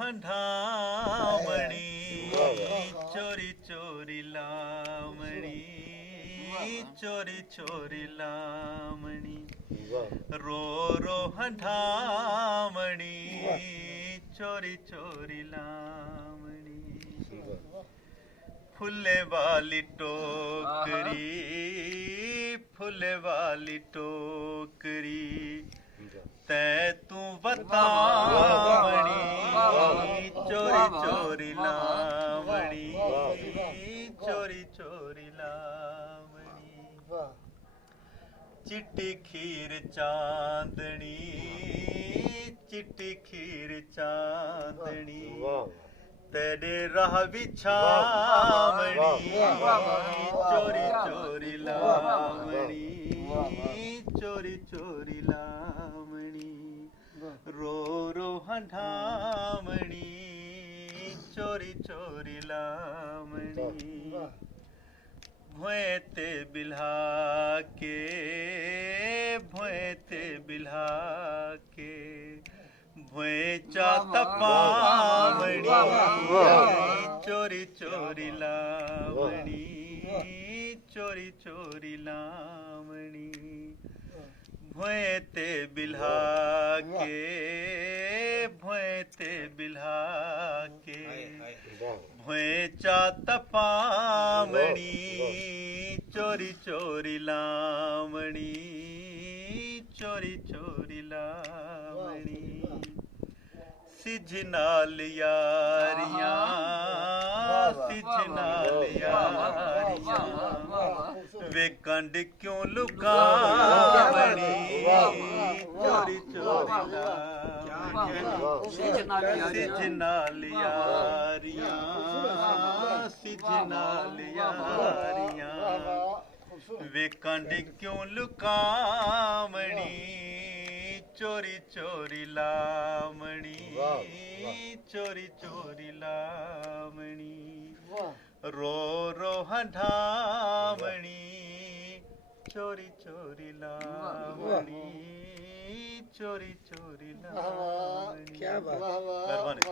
हंढामणी चोरी चोरी लामणी चोरी चोरी लामणी रो रो हंढामणी चोरी चोरी लामणी फुले वाली टोकरी फुले वाली टोकरी तै तू बतामणी चोरी चोरी लामणी चोरी चोरी लामणी चिट्टी खीर चांदनी चिट्टी खीर चांदनी तेरे राह बिछामणी चोरी चोरी लामणी चोरी चोरी लामणी रो रो हंढामणी चोरी चोरी लामणी भुएते बिल्हा के भुएते बिल्हा के भुए तपामणी चोरी चोरी लामणी चोरी चोरी लामणी भुएते बिल्हा के भुएते बिल्हा के भुए तपामणी चोरी चोरी लामणी चोरी चोरी लामणी सिज नाल यारियां सिज नाल यारियां वे कंड क्यों लुकावणी चोरी चोरी लामणी सिज नाल यारियां सिज नाल यारियां वे कंड क्यों लुकावणी चोरी चोरी लामणी चोरी चोरी लामणी रो रो हंढामणी चोरी चोरी लामणी चोरी चोरी लामणी। क्या बात। मेहरबानी।